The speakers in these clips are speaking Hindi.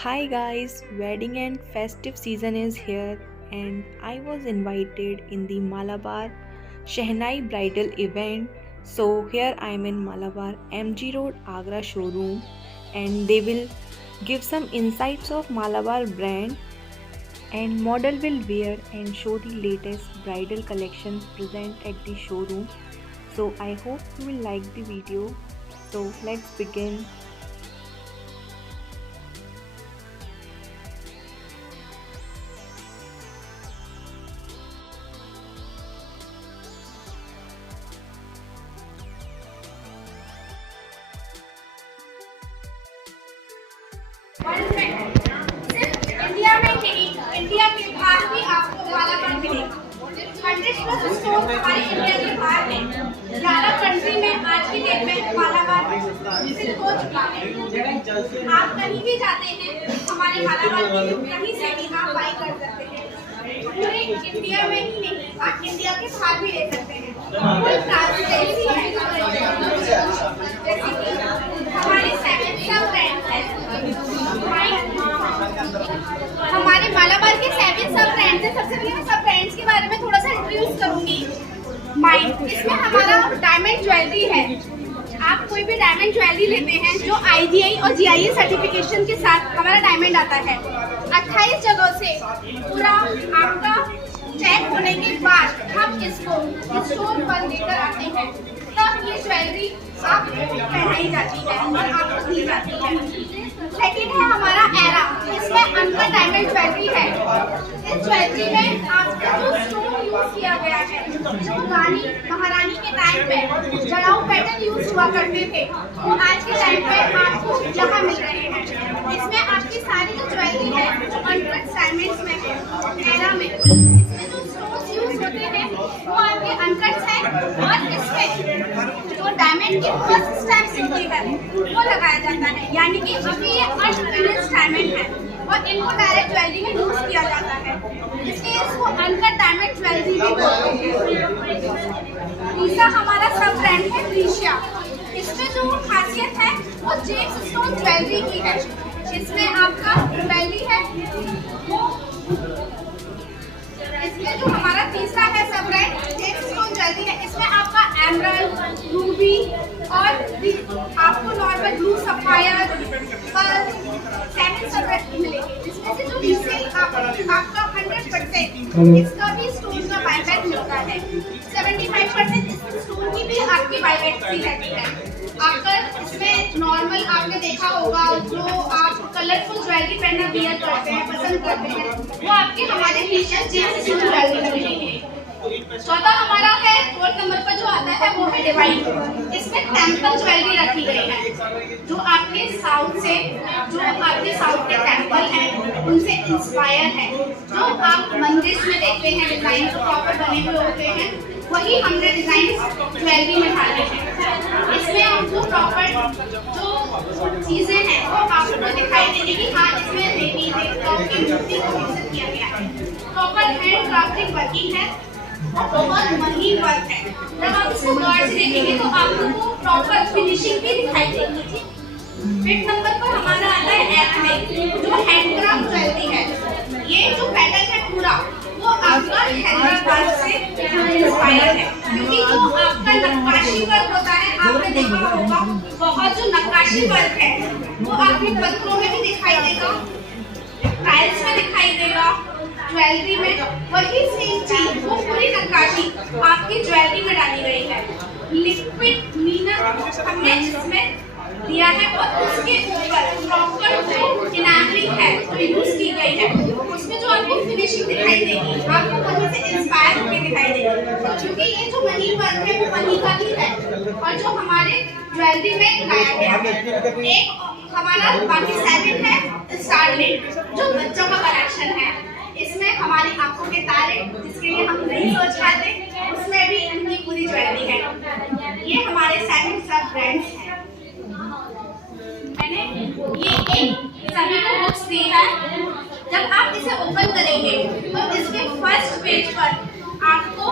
Hi guys, wedding and festive season is here and I was invited in the Malabar Shehnai bridal event. So here I am in Malabar MG Road Agra showroom and they will give some insights of Malabar brand and model will wear and show the latest bridal collections present at the showroom. So I hope you will like the video. So let's begin. सिर्फ इंडिया में ही नहीं, इंडिया के बाहर भी आपको मालाबार मिलेगा। 100+ स्टोर हमारे इंडिया के बाहर हैं। 11 कंट्री में आज की डेट में मालाबार विजिट हो चुका है। आप कहीं भी जाते हैं, हमारे मालाबार की कहीं से भी आप बाई कर सकते हैं। पूरे इंडिया में ही नहीं, आप इंडिया के बाहर भी ले सकते हैं। फुल ट्रांसपेरेंसी है, जैसे कि हमारे 7 सब ब्रांड्स हैं। हमारे मालाबार के 7 सब ब्रांड्स हैं। सबसे पहले मैं सब ब्रांड्स के बारे में थोड़ा सा इंट्रोड्यूस करूंगी। इसमें हमारा डायमंड ज्वेलरी है। आप कोई भी डायमंड ज्वेलरी लेते हैं जो IGI और GIA सर्टिफिकेशन के साथ हमारा डायमंड आता है। 28 जगह से पूरा आपका चेक होने के बाद हम इसको स्टोर पर लेकर आते हैं, तब ये ज्वेलरी आपको पहनाई जाती है और आपको दी जाती है। सेकेंड है हमारा एरा, इसमें अनकट डायमंड ज्वेलरी है। इस ज्वेलरी में आपका जो स्टोन यूज किया गया है, जो रानी महारानी के टाइम पे जड़ाऊ पैटर्न यूज हुआ करते थे, वो आज के टाइम पे आपको यहाँ मिल रहे हैं। इसमें आपकी सारी जो ज्वेलरी है वो अनकट डायमंड्स में है, एरा में। इसमें जो स्टोन्स यूज होते हैं वो आपके अनकट्स हैं और इसमें जो डायमंड की फर्स्ट स्टेप सिंपल है वो लगाया जाता है, यानी कि अभी ये अनफिनिश्ड डायमंड है और इनको डायरेक्ट ज्वेलरी में यूज किया जाता है, इसलिए इसको अनकट डायमंड ज्वेलरी भी बोलते हैं। तीसरा हमारा सब ब्रांड है त्रिशिया। इसमें जो खासियत है वो जेम्स स्टोन ज्वेलरी की है। इसमें आपका ज्वेलरी है वो, इसमें जो हमारा तीसरा है सब ब्रांड जेम्स स्टोन ज्वेलरी है। इसमें आपका एमरल्ड, रूबी और आपको नॉर्मल ब्लू सफायर पर 7 सब मिलेंगे, जिसमें से जो रीसेल आपका 100% इसका भी स्टोन का बायबैक मिलता है। 75% इस स्टोन की भी आपकी बायबैक भी रहती है। अगर इसमें नॉर्मल आपने देखा होगा जो आप कलरफुल ज्वेलरी पहनना वियर करते हैं, पसंद करते हैं, वो आपके हमारे टी-शर्ट जेम्स स्टोन ज्वेलरी में मिलेंगे। चौथा हमारा है, 4th नंबर पर जो आता है वो है डिवाइन। इसमें टेम्पल ज्वेलरी रखी गई है, जो आपके साउथ के टेम्पल हैं उनसे इंस्पायर है। जो आप मंदिर में देखते हैं डिजाइन जो प्रॉपर बने हुए होते हैं, वही हमने डिजाइन ज्वेलरी में डाले हैं। इसमें आपको प्रॉपर जो चीजें हैं वो आपको दिखाई देंगी कि हाँ इसमें देवी देवताओं की मूर्ति को विकसित किया गया है। प्रॉपर हैंड क्राफ्टिंग वर्किंग है, बहुत महीन वर्क है। जब आप इसको गौर से देखेंगे तो आपको प्रॉपर फिनिशिंग भी दिखाई देगी। 5th नंबर पर हमारा आता है एथनिक, जो हैंडक्राफ्ट ज्वेलरी है। ये जो पैटर्न है पूरा वो आपका हैदराबाद से इंस्पायर है, क्योंकि जो आपका नक्काशी वर्क होता है आपने देखा होगा, बहुत जो नक्काशी वर्क है वो आपके पत्थरों में भी दिखाई देगा, टाइल्स में दिखाई देगा, ज्वेलरी में वही सेम चीज वो पूरी नक्काशी आपकी ज्वेलरी में डाली गई है। लिक्विड मीनर हमने इसमें दिया है और उसके ऊपर प्रॉपर जो इनामलिंग है जो यूज की गई है, उसमें जो आपको फिनिशिंग दिखाई देगी, आपको वहीं से इंस्पायर होकर दिखाई देगी, क्योंकि ये जो मनी वर्क है वो मनी का ही है और जो हमारे ज्वेलरी में लाया गया है। एक हमारा बाकी 7 है स्टारलेट, जो बच्चों का कलेक्शन है। इसमें हमारी आंखों के तारे, जिसके लिए हम नहीं सोच रहे थे, उसमें भी इनकी पूरी ज्वेलरी है। ये हमारे 7 सब ब्रांड्स हैं। मैंने ये एक सभी को बुक्स दी है। जब आप इसे ओपन करेंगे तो इसके फर्स्ट पेज पर आपको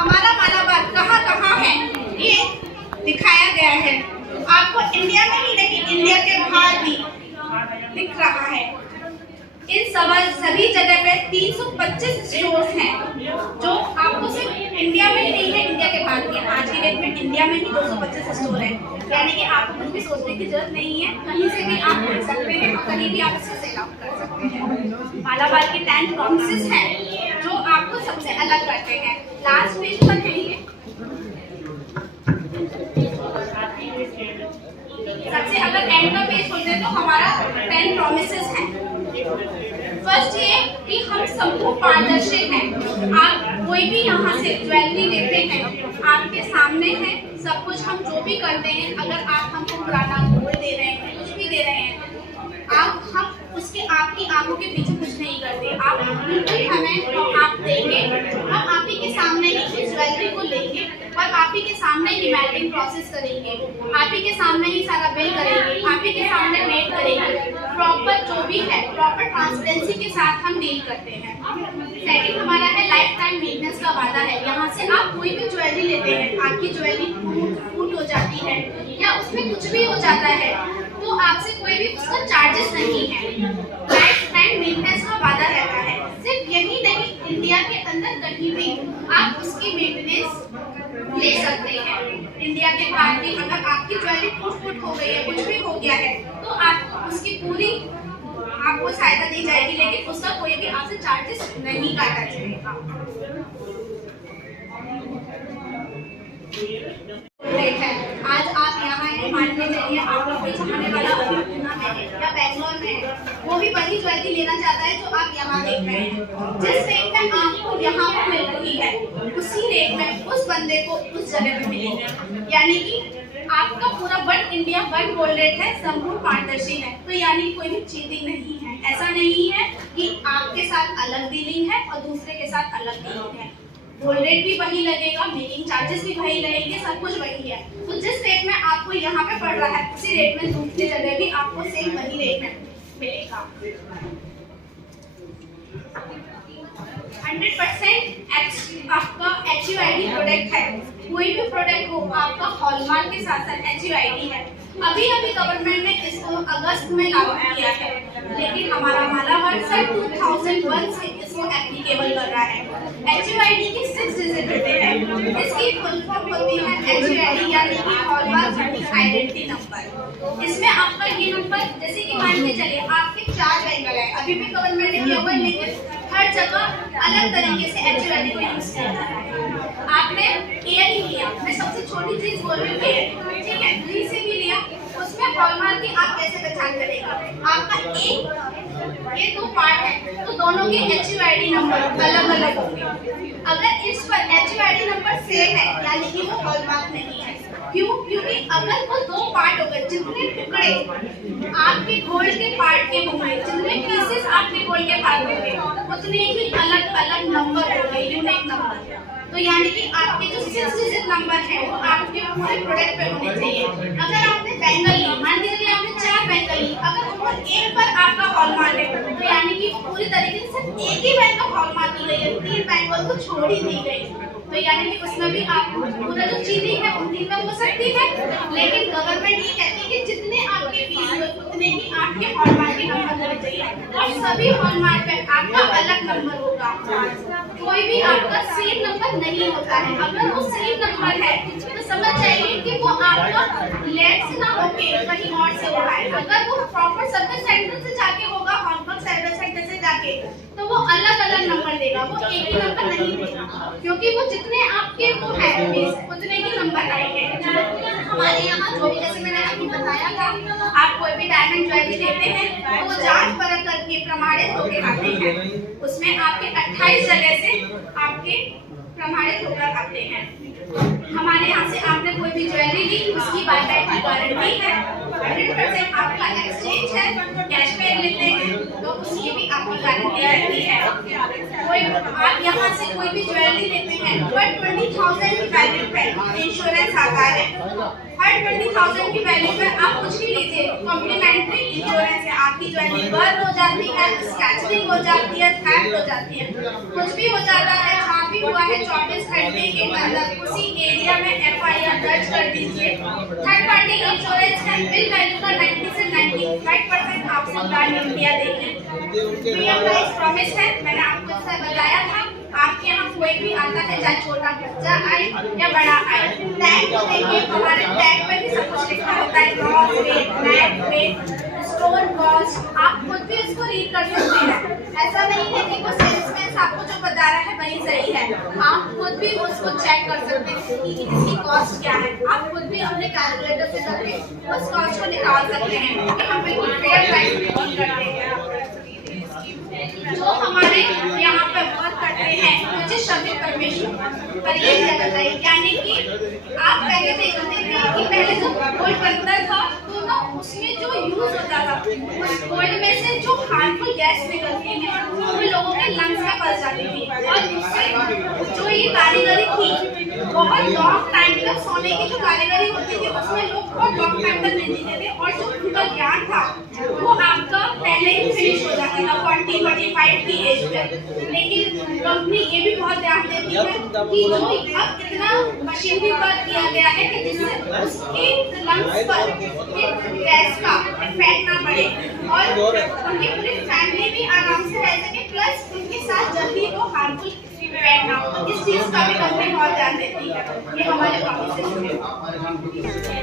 हमारा मालाबार कहाँ है ये दिखाया गया है। आपको इंडिया में ही नहीं, इंडिया के बाहर भी दिख रहा है। इन सभी जगह पे 325 स्टोर्स हैं जो आपको सिर्फ इंडिया में ही नहीं है, इंडिया के बाहर भी है। आज की डेट में इंडिया में ही 225 स्टोर है, यानी कि आपको कुछ भी सोचने की जरूरत नहीं है, कहीं से भी आप खरीद सकते हैं और कहीं भी आप इसे सेल आउट कर सकते हैं। मालाबार के 10 प्रॉमिसेस हैं जो आपको सबसे अलग करते हैं। लास्ट पेज पर है ये, सबसे अगर एंड का पेज खोलते हैं तो हमारा 10 प्रॉमिसेस हैं। फर्स्ट ये कि हम संपूर्ण पारदर्शी हैं। आप कोई भी यहाँ से ज्वेलरी लेते हैं, आपके सामने है सब कुछ। हम जो भी करते हैं, अगर आप हमको पुराना गोल्ड दे रहे हैं, कुछ भी दे रहे हैं, हम उसके आपकी आंखों के पीछे कुछ नहीं करते। आप बिल्कुल हमें तो आप देंगे, हम आप ही के सामने ही इस ज्वेलरी को लेंगे और आप ही के सामने ही मैटिंग प्रोसेस करेंगे, आप ही के सामने ही सारा बिल करेंगे, आप ही के सामने मेट करेंगे। प्रॉपर जो भी है प्रॉपर ट्रांसपेरेंसी के साथ हम डील करते हैं। सेकंड हमारा है लाइफ टाइम मेंटेनेंस का वादा है। यहाँ से आप कोई भी ज्वेलरी लेते हैं, आपकी ज्वेलरी फूट हो जाती है या उसमें कुछ भी हो जाता है तो आपसे कोई भी उसका चार्जेस नहीं है। लाइफ टाइम मेंटेनेंस का वादा रहता है। सिर्फ यही नहीं, इंडिया के अंदर कहीं भी आप उसकी मेंटेनेंस ले सकते हैं। इंडिया के बाहर भी अगर आपकी ज्वेलरी फूट हो गई है, कुछ भी हो गया है, तो आप उसकी पूरी आपको सहायता दी जाएगी, लेकिन उसका कोई भी आपसे चार्जेस नहीं काटा जाएगा। आज आप यहाँ हैं, मान के चलिए आपका कोई चाहने वाला पूना में है या बैंगलोर में है, वो भी वही ज्वेलरी लेना चाहता है जो आप यहाँ देख रहे हैं। जिस रेट में आपको यहाँ पर मिल रही है, उसी रेट में उस बंदे को उस जगह पे मिलेगी। यानी कि आपका पूरा one India one gold rate है, संपूर्ण पारदर्शी है। तो यानी कोई भी चीटिंग नहीं है। ऐसा नहीं है कि आपके साथ अलग डीलिंग है और दूसरे के साथ अलग डीलिंग है। गोल्ड रेट भी वही लगेगा, मेकिंग चार्जेस भी वही लगेंगे, सब कुछ वही है। तो जिस रेट में आपको यहाँ पे पड़ रहा है, उसी रेट में दूसरी जगह भी आपको सेम वही रेट में मिलेगा। 100% आपका HUID प्रोडक्ट है। कोई भी प्रोडक्ट हो, आपका हॉलमार्क के साथ साथ HUID है। अभी गवर्नमेंट ने इसको अगस्त में लागू किया है, लेकिन हमारा मालाबार सन 2001 से इसको एप्लीकेबल कर रहा है। HUID की 6 डिजिट होते हैं। इसकी फुल फॉर्म होती है HUID, यानी कि हॉलमार्क आइडेंटिटी नंबर। इसमें आपका ये नंबर, जैसे कि मान के चलिए आपके 4 बैंगल है, अभी भी गवर्नमेंट ने किया हुआ है, लेकिन हर जगह अलग तरीके से HUID को यूज किया जा रहा है। आपने एयर ही लिया, मैं सबसे छोटी चीज बोल रही हूँ एयर, ठीक है, कहीं से भी लिया, उसमें हॉलमार्क की आप कैसे पहचान करेगा? आपका ये 2 पार्ट है, तो दोनों के HUID नंबर अलग अलग होंगे। अगर इस पर HUID नंबर सेम है, यानी कि वो हॉलमार्क नहीं है। क्यों? क्योंकि अगर वो 2 पार्ट हो गए, जितने टुकड़े आपके गोल्ड के पार्ट के होंगे, जितने पीसेस आपके गोल्ड के पार्ट होंगे, उतने ही अलग अलग नंबर होंगे, यूनिक नंबर। तो यानी कि आपके जो 6 डिजिट नंबर है वो आपके पूरे प्रोडक्ट पे होने चाहिए। अगर आपने बैंगल ली, मान लीजिए आपने 4 बैंगल ली, अगर ऊपर एक पर आपका हॉलमार्क है, तो यानी कि पूरी तरीके से सिर्फ एक ही बैंक का हॉलमार्क दी गई है, 3 बैंगल को छोड़ ही दी गई। तो यानी कि उसमें भी आप पूरा जो चीटिंग है उतनी में हो सकती है, लेकिन गवर्नमेंट ये कहती है कि जितने आपके पीस हुए उतने ही आपके हॉलमार्क के नंबर होने चाहिए और सभी हॉलमार्क पे आपका अलग नंबर होगा। कोई भी आपका सेम नंबर नहीं होता है। अगर वो सेम नंबर है तो समझ जाइए कि वो आपका लेट से ना होके कहीं और से होगा। अगर वो प्रॉपर सर्विस सेंटर से जाके होगा, हॉलमार्क सर्विस सेंटर से जाके, तो वो अलग अलग नंबर देगा, वो एक ही नंबर नहीं देगा, क्योंकि वो जितने आपके वो है उतने ही नंबर आएंगे। हमारे यहाँ जो भी, जैसे मैंने आपको बताया था, आप कोई भी डायमंड ज्वेलरी लेते हैं तो वो जांच परख करके प्रमाणित होकर आते हैं। उसमें आपके 28 जगह से आपके प्रमाणित होकर आते हैं। हमारे यहाँ से आपने कोई भी ज्वेलरी ली, उसकी बायबैक की गारंटी है, 100% आपका एक्सचेंज है, कैशबैक लेते हैं तो उसकी भी आपकी गारंटी रहती है। कोई आप यहाँ से कोई भी ज्वेलरी लेते हैं, पर 20,000 की वैल्यू पे इंश्योरेंस आता है। हर 20,000 की वैल्यू पे आप कुछ भी लीजिए, कॉम्प्लीमेंट्री इंश्योरेंस है। आपकी ज्वेलरी बर्न हो जाती है, स्क्रैचिंग हो जाती है, थेफ्ट हो जाती है, कुछ भी हो जाता है, जहाँ भी हुआ है 24 घंटे के अंदर उसी एरिया में FIR दर्ज कर दीजिए। थर्ड पार्टी इंश्योरेंस है, बिल वैल्यू का 90 से 95% आपसे ब्रांड इंडिया देगी। प्रीमियम प्राइस प्रॉमिस है, मैंने आपको इससे बताया था। आपके यहाँ कोई भी आता है, चाहे छोटा बच्चा आए या बड़ा आए, टैग को देखिए, हमारे टैग पर भी सब कुछ लिखा होता है, gross weight, net weight, store cost. आप खुद भी इसको रीड कर सकते हैं। ऐसा नहीं है कि वो सेल्समैन आपको जो बता रहा है वही सही है, आप खुद भी उसको चेक कर सकते हैं कि इसकी कॉस्ट क्या है। आप खुद भी अपने कैलकुलेटर से करके उस कॉस्ट को निकाल सकते हैं कि हम बिल्कुल फेयर प्राइस पे वर्क करते हैं। जो हमारे यहाँ पे वर्क करते हैं मुझे शब्द परमिशन पर ये बताइए, यानी कि आप पहले देखते थे कि पहले जो गोल्ड बनता था तो ना उसमें जो यूज होता था, उस गोल्ड में से जो हार्मफुल गैस निकलती है वो लोगों के लंग्स में फंस जाती थी, और उससे जो ये कारीगरी थी बहुत लॉन्ग टाइम तक, सोने की जो कारीगरी होती थी उसमें लोग बहुत लॉन्ग टाइम तक नहीं जीते थे, और जो उनका ज्ञान था वो आपका पहले ही फिनिश हो जाता था 40-45 की एज पे। लेकिन कंपनी ये भी बहुत ध्यान देती है कि जो अब इतना मशीनरी पर किया गया है कि जिससे उसके लंग्स पर गैस का इफेक्ट ना पड़े और उनकी पूरी फैमिली भी आराम से रह सके, प्लस उनके साथ जल्दी वो हार्मफुल इफेक्ट ना हो। इस चीज का भी कंपनी बहुत ध्यान देती है, ये हमारे ऑफिस से